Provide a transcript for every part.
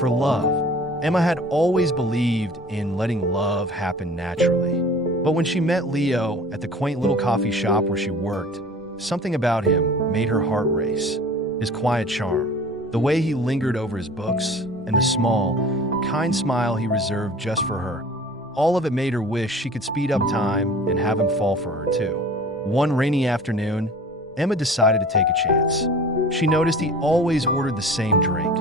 for love. Emma had always believed in letting love happen naturally. But when she met Leo at the quaint little coffee shop where she worked, something about him made her heart race. His quiet charm, the way he lingered over his books, and the small, kind smile he reserved just for her. All of it made her wish she could speed up time and have him fall for her too. One rainy afternoon, Emma decided to take a chance. She noticed he always ordered the same drink,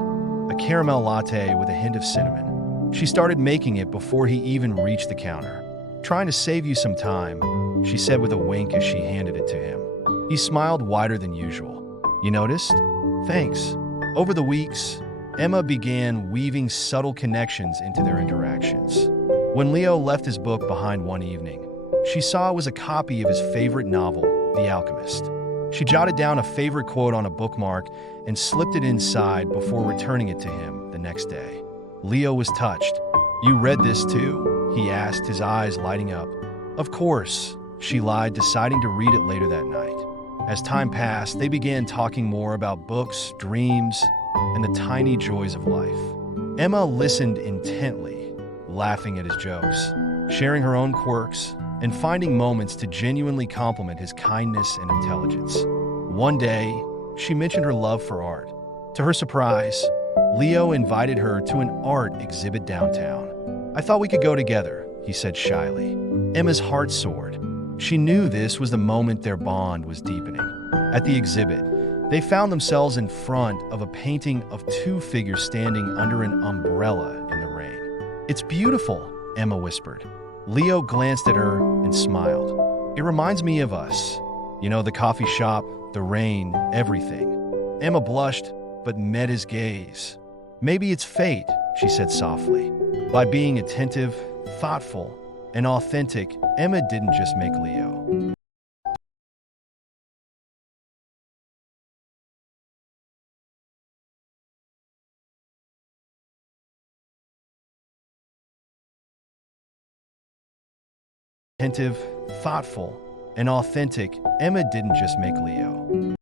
a caramel latte with a hint of cinnamon. She started making it before he even reached the counter. "Trying to save you some time," she said with a wink as she handed it to him. He smiled wider than usual. "You noticed? Thanks." Over the weeks, Emma began weaving subtle connections into their interactions. When Leo left his book behind one evening, she saw it was a copy of his favorite novel, The Alchemist. She jotted down a favorite quote on a bookmark and slipped it inside before returning it to him the next day. Leo was touched. "You read this too?" he asked, his eyes lighting up. "Of course," she lied, deciding to read it later that night. As time passed, they began talking more about books, dreams, and the tiny joys of life. Emma listened intently, laughing at his jokes, sharing her own quirks, and finding moments to genuinely compliment his kindness and intelligence. One day, she mentioned her love for art. To her surprise, Leo invited her to an art exhibit downtown. "I thought we could go together," he said shyly. Emma's heart soared. She knew this was the moment their bond was deepening. At the exhibit, they found themselves in front of a painting of two figures standing under an umbrella in the rain. "It's beautiful," Emma whispered. Leo glanced at her and smiled. "It reminds me of us. You know, the coffee shop, the rain, everything." Emma blushed, but met his gaze. "Maybe it's fate," she said softly. By being attentive, thoughtful, and authentic, Emma didn't just make Leo attentive, thoughtful, and authentic, Emma didn't just make Leo